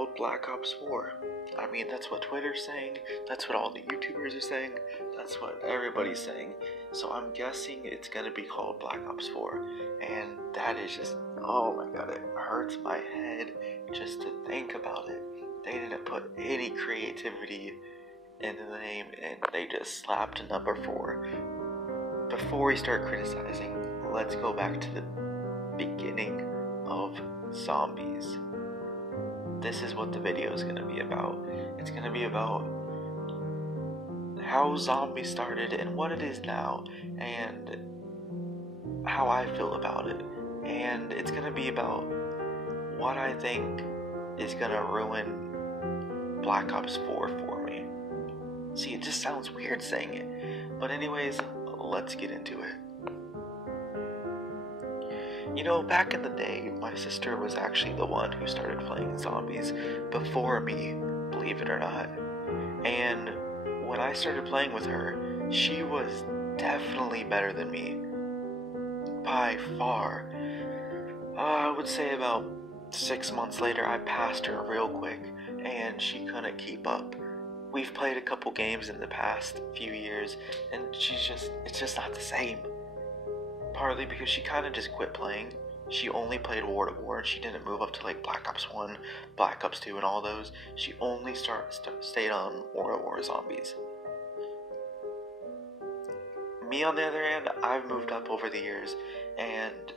called Black Ops 4. I mean, that's what Twitter's saying, that's what all the YouTubers are saying, that's what everybody's saying. So I'm guessing it's gonna be called Black Ops 4. And that is just, oh my god, it hurts my head just to think about it. They didn't put any creativity into the name and they just slapped a number 4. Before we start criticizing, let's go back to the beginning of zombies. This is what the video is going to be about. It's going to be about how zombies started and what it is now and how I feel about it. And it's going to be about what I think is going to ruin Black Ops 4 for me. See, it just sounds weird saying it. But anyways, let's get into it. You know, back in the day, my sister was actually the one who started playing zombies before me, believe it or not. And when I started playing with her, she was definitely better than me. By far. I would say about 6 months later, I passed her real quick, and she couldn't keep up. We've played a couple games in the past few years, and it's just not the same. Partly because she kind of just quit playing. She only played World at War, and she didn't move up to like Black Ops 1, Black Ops 2, and all those. She only stayed on World at War Zombies. Me, on the other hand, I've moved up over the years, and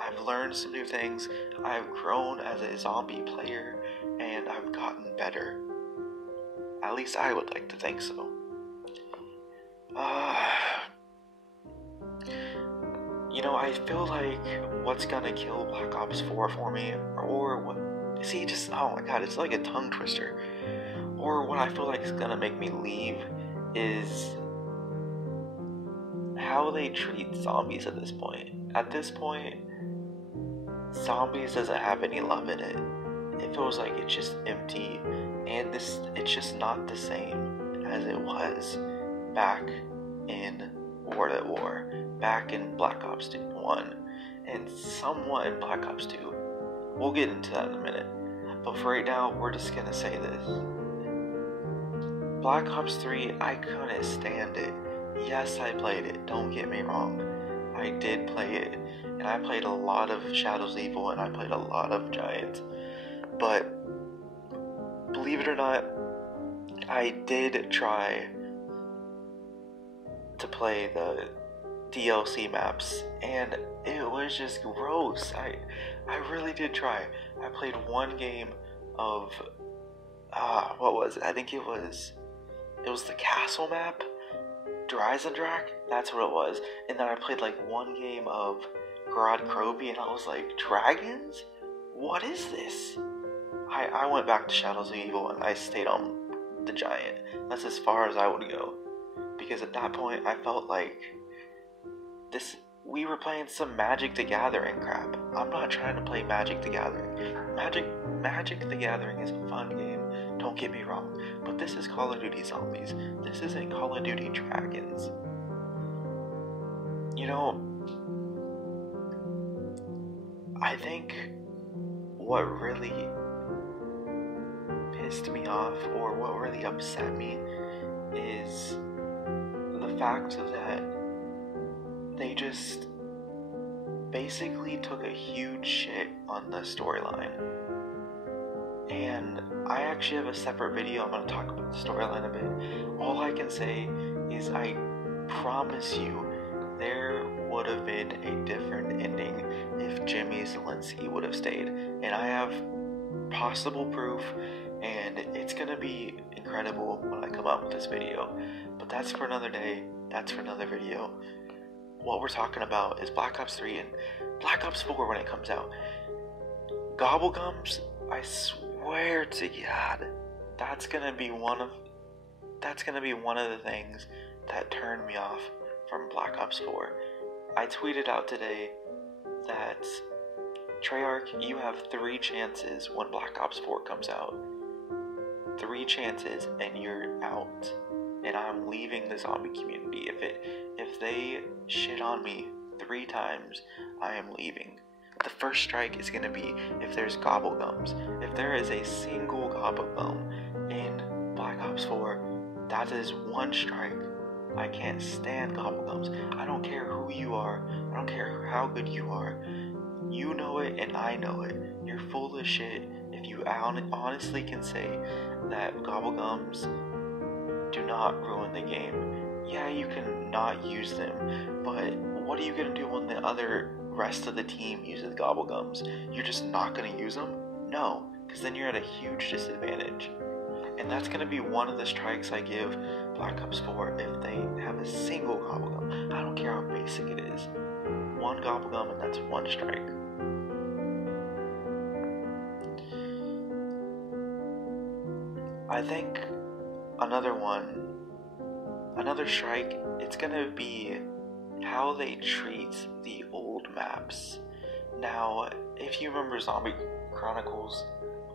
I've learned some new things. I've grown as a zombie player, and I've gotten better. At least I would like to think so. You know, I feel like what's gonna kill Black Ops 4 for me, or what, see, just, oh my god, it's like a tongue twister, or what I feel like is gonna make me leave is how they treat zombies at this point. At this point, zombies doesn't have any love in it. It feels like it's just empty, and it's just not the same as it was back in World at War, back in Black Ops 1, and somewhat in Black Ops 2. We'll get into that in a minute, but for right now, we're just gonna say this. Black Ops 3, I couldn't stand it. Yes, I played it, don't get me wrong. I did play it, and I played a lot of Shadows Evil, and I played a lot of Giants, but believe it or not, I did try to play the DLC maps, and it was just gross. I really did try. I played one game of what was it? I think it was the castle map, Dreisendrach. That's what it was. And then I played like one game of Grod Krobi, and I was like, dragons? What is this? I went back to Shadows of Evil, and I stayed on the Giant. That's as far as I would go. Because at that point, I felt like we were playing some Magic the Gathering crap. I'm not trying to play Magic the Gathering. Magic the Gathering is a fun game, don't get me wrong. But this is Call of Duty Zombies. This isn't Call of Duty Dragons. You know, I think what really pissed me off, or what really upset me, is the fact that they just basically took a huge shit on the storyline. And I actually have a separate video. I'm going to talk about the storyline a bit. All I can say is I promise you there would have been a different ending if Jimmy Zelensky would have stayed. And I have possible proof, and it's going to be incredible when I come out with this video. But that's for another day. That's for another video. What we're talking about is Black Ops 3 and Black Ops 4 when it comes out. Gobblegums, I swear to God, that's gonna be one of the things that turned me off from Black Ops 4. I tweeted out today that Treyarch, you have 3 chances when Black Ops 4 comes out. 3 chances and you're out. And I'm leaving the zombie community. If they shit on me 3 times, I am leaving. the first strike is going to be if there's gobblegums. If there is a single gobblegum in Black Ops 4, that is one strike. I can't stand gobblegums. I don't care who you are. I don't care how good you are. You know it and I know it. You're full of shit if you honestly can say that gobblegums do not ruin the game. Yeah, you can not use them, but what are you going to do when the rest of the team uses gobblegums? You're just not going to use them? No, because then you're at a huge disadvantage. And that's going to be one of the strikes I give Black Ops 4 if they have a single gobblegum. I don't care how basic it is. One gobblegum and that's one strike. I think another strike, it's going to be how they treat the old maps. Now, if you remember Zombie Chronicles,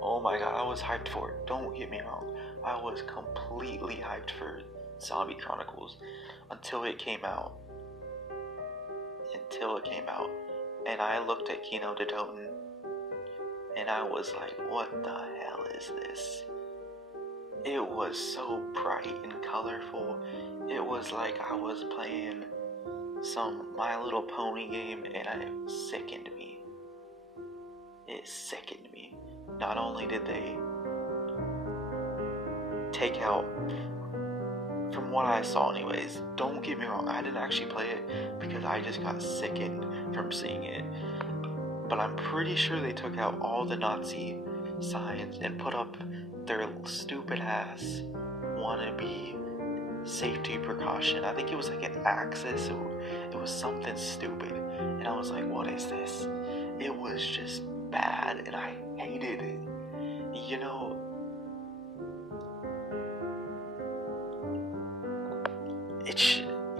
oh my god, I was hyped for it. Don't get me wrong. I was completely hyped for Zombie Chronicles until it came out. And I looked at Kino de Toten and I was like, what the hell is this? It was so bright and colorful. It was like I was playing some My Little Pony game, and it sickened me. It sickened me. Not only did they take out, from what I saw anyways, don't get me wrong, I didn't actually play it because I just got sickened from seeing it, but I'm pretty sure they took out all the Nazi signs and put up their stupid ass wannabe safety precaution. I think it was like an Axis, it was something stupid, and I was like, what is this? It was just bad, and I hated it. You know,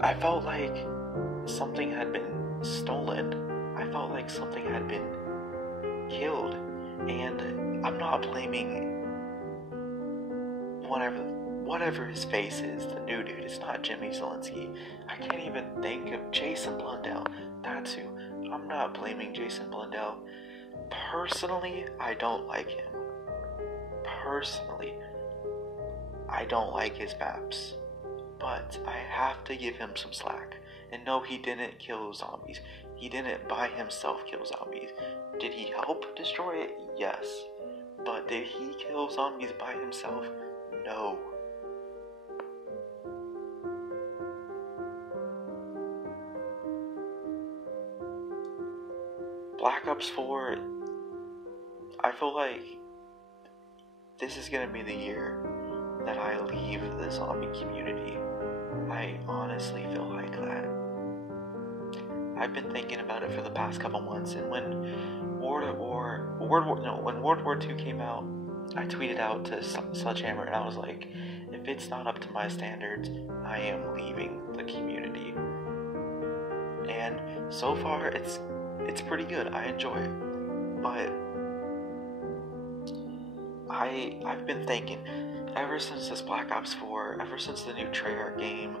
I felt like something had been stolen. I felt like something had been killed, and I'm not blaming whatever his face is, the new dude. It's not Jimmy Zielinski. I can't even think of Jason Blundell. That's who. I'm not blaming Jason Blundell. Personally, I don't like him. Personally, I don't like his maps. But I have to give him some slack. And no, he didn't kill zombies. He didn't by himself kill zombies. Did he help destroy it? Yes. But did he kill zombies by himself? No. Black Ops 4, I feel like this is gonna be the year that I leave the zombie community. I honestly feel like that. I've been thinking about it for the past couple months, and when World War II came out, I tweeted out to Sledgehammer and I was like, if it's not up to my standards, I am leaving the community. And so far, it's pretty good. I enjoy it. But I've been thinking, ever since this Black Ops 4, ever since the new Treyarch game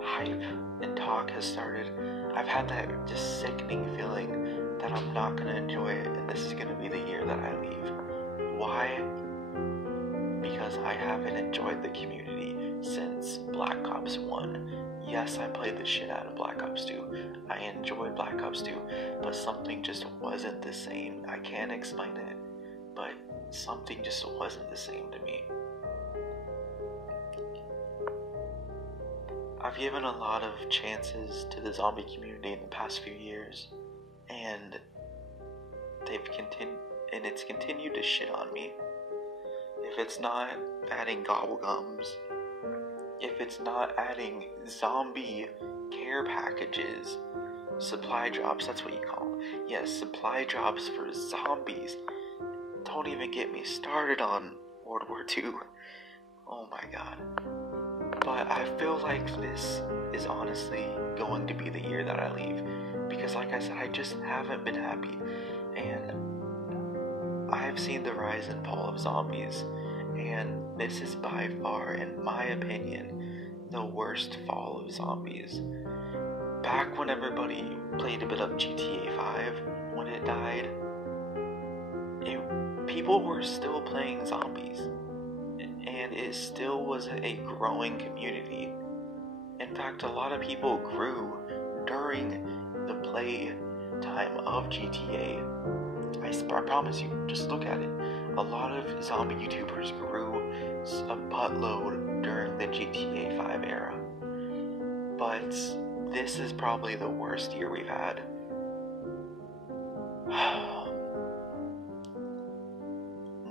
hype and talk has started, I've had that just sickening feeling that I'm not going to enjoy it, and this is going to be the year that I leave. Why? Because I haven't enjoyed the community since Black Ops 1. Yes, I played the shit out of Black Ops 2. I enjoyed Black Ops 2, but something just wasn't the same. I can't explain it, but something just wasn't the same to me. I've given a lot of chances to the zombie community in the past few years, and it's continued to shit on me. If it's not adding gobblegums, if it's not adding zombie care packages, supply drops, that's what you call them. Yes, supply drops for zombies. Don't even get me started on World War II. Oh my god. But I feel like this is honestly going to be the year that I leave. Because like I said, I just haven't been happy. And I've seen the rise and fall of zombies. And this is by far, in my opinion, the worst fall of zombies. Back when everybody played a bit of GTA 5, when it died, people were still playing zombies, and it still was a growing community. In fact, a lot of people grew during the play time of GTA. I promise you, just look at it. A lot of zombie YouTubers grew a buttload during the GTA 5 era. But this is probably the worst year we've had.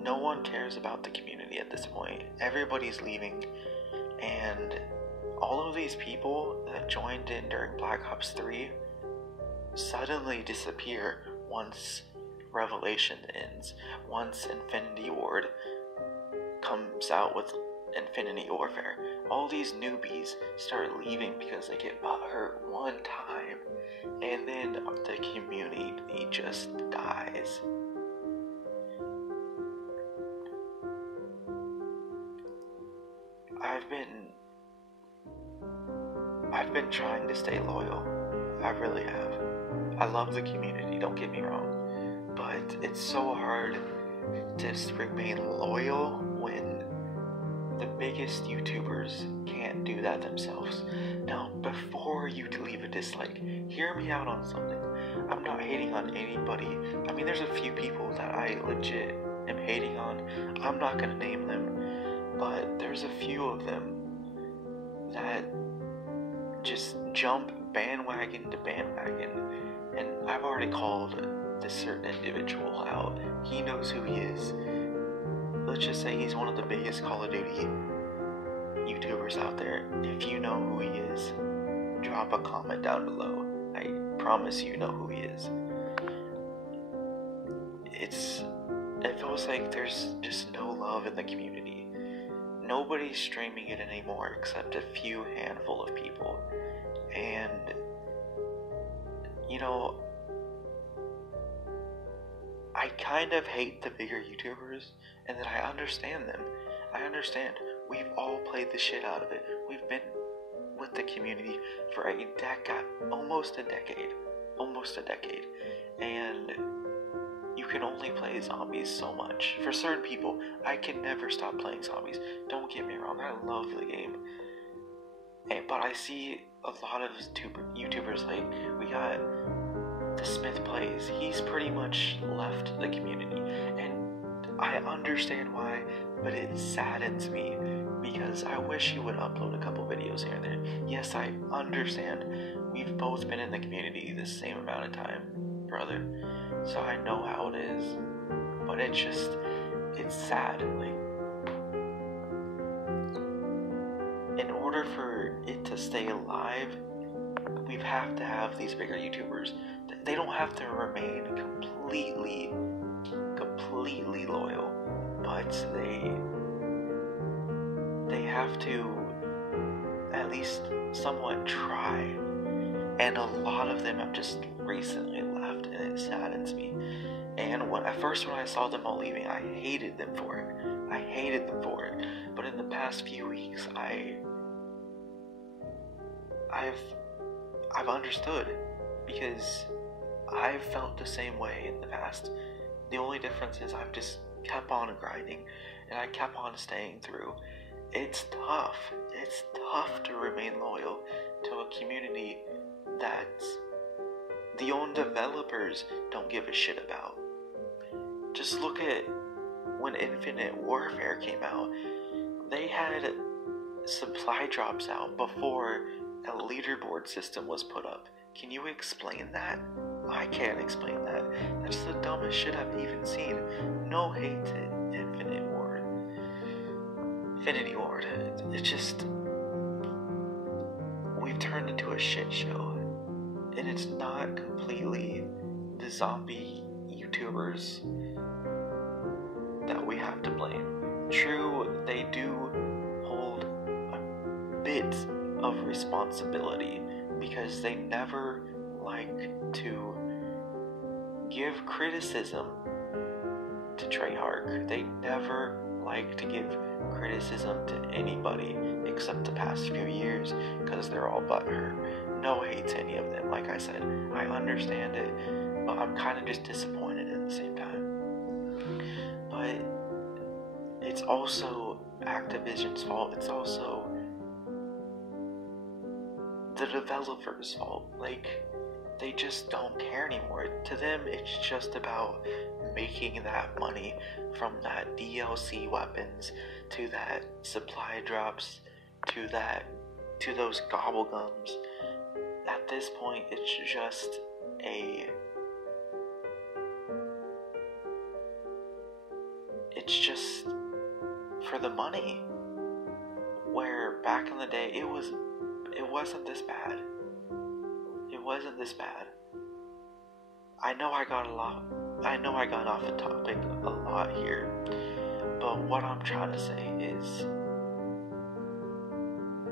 No one cares about the community at this point. Everybody's leaving, and all of these people that joined in during Black Ops 3 suddenly disappear once Revelation ends, once Infinity Ward comes out with Infinity Warfare. All these newbies start leaving because they get hurt one time, and then the community just dies. I've been trying to stay loyal. I really have. I love the community, don't get me wrong, but it's so hard to remain loyal when the biggest YouTubers can't do that themselves. Now, before you leave a dislike, hear me out on something. I'm not hating on anybody. I mean, there's a few people that I legit am hating on. I'm not gonna name them, but there's a few of them that just jump bandwagon to bandwagon, and I've already called this certain individual out. He knows who he is. Let's just say he's one of the biggest Call of Duty YouTubers out there. If you know who he is, drop a comment down below. I promise you know who he is. It feels like there's just no love in the community. Nobody's streaming it anymore except a few handful of people. And, you know, I kind of hate the bigger YouTubers, and then I understand them. I understand. We've all played the shit out of it. We've been with the community for a decade, almost a decade. And you can only play zombies so much. For certain people, I can never stop playing zombies. Don't get me wrong, I love the game. But I see a lot of YouTubers, like, we got the Smith Plays. He's pretty much left the community. And I understand why, but it saddens me because I wish he would upload a couple videos here and there. Yes, I understand. We've both been in the community the same amount of time, brother. So I know how it is. But it's sad. Like, in order for it to stay alive, we have to have these bigger YouTubers. They don't have to remain completely loyal, but they have to at least somewhat try. And a lot of them have just recently left, and it saddens me. And when I saw them all leaving, I hated them for it. But in the past few weeks, I've understood, because I've felt the same way in the past. The only difference is I've just kept on grinding, and I kept on staying through. It's tough to remain loyal to a community that the own developers don't give a shit about. Just look at when Infinite Warfare came out. They had supply drops out before a leaderboard system was put up. Can you explain that? I can't explain that. That's the dumbest shit I've even seen. No hate to Infinity Ward. It's just, we've turned into a shit show. And it's not completely the zombie YouTubers that we have to blame. True, they do hold a bit of responsibility because they never like to give criticism to Treyarch. They never like to give criticism to anybody except the past few years because they're all butthurt. No hate to any of them. Like I said, I understand it, but I'm kind of just disappointed at the same time. But it's also Activision's fault. It's also the developers' fault. Like, they just don't care anymore. To them, it's just about making that money from that DLC weapons, to that supply drops, to those gobblegums. At this point, it's just for the money. Where back in the day, it wasn't this bad. It wasn't this bad. I know I got off the topic a lot here, but what I'm trying to say is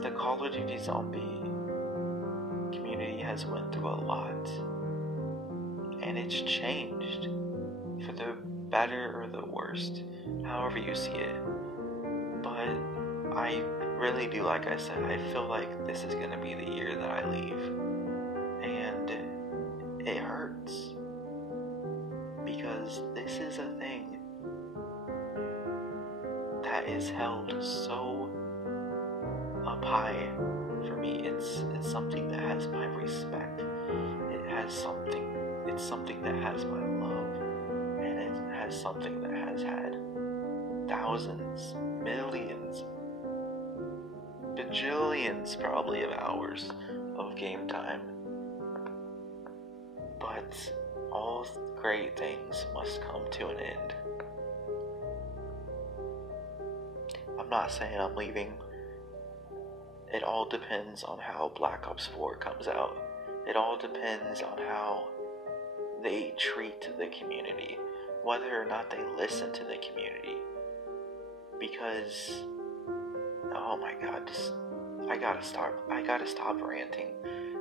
the Call of Duty Zombie community has went through a lot, and it's changed for the better or the worst, however you see it. But I really do, like I said, I feel like this is gonna be the year that I leave, and it hurts, because this is a thing that is held so up high for me. It's something that has my respect. It's something that has my love, and it has something that has had thousands, millions, bajillions probably of hours of game time. But all great things must come to an end. I'm not saying I'm leaving. It all depends on how Black Ops 4 comes out. It all depends on how they treat the community, whether or not they listen to the community. Because, oh my god, I gotta stop ranting.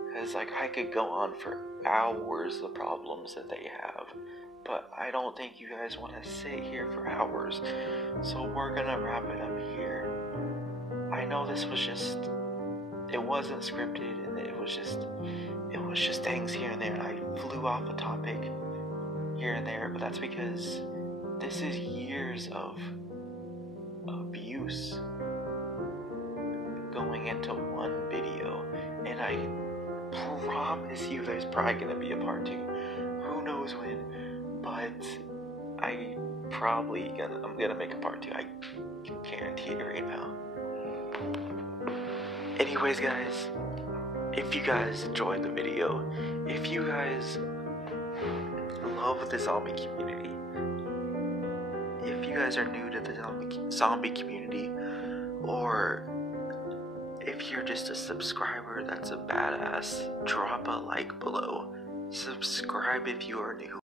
Because, like, I could go on for hours the problems that they have, but I don't think you guys want to sit here for hours, so we're gonna wrap it up here. I know this was just, it wasn't scripted, and it was just things here and there, and I flew off a topic here and there, but that's because this is years of abuse going into one video, and I promise you there's probably gonna be a part 2. Who knows when, but I'm gonna make a part 2. I can guarantee it right now. Anyways, guys, if you guys enjoyed the video, if you guys love the zombie community, if you guys are new to the zombie community, or if you're just a subscriber that's a badass, drop a like below. Subscribe if you are new.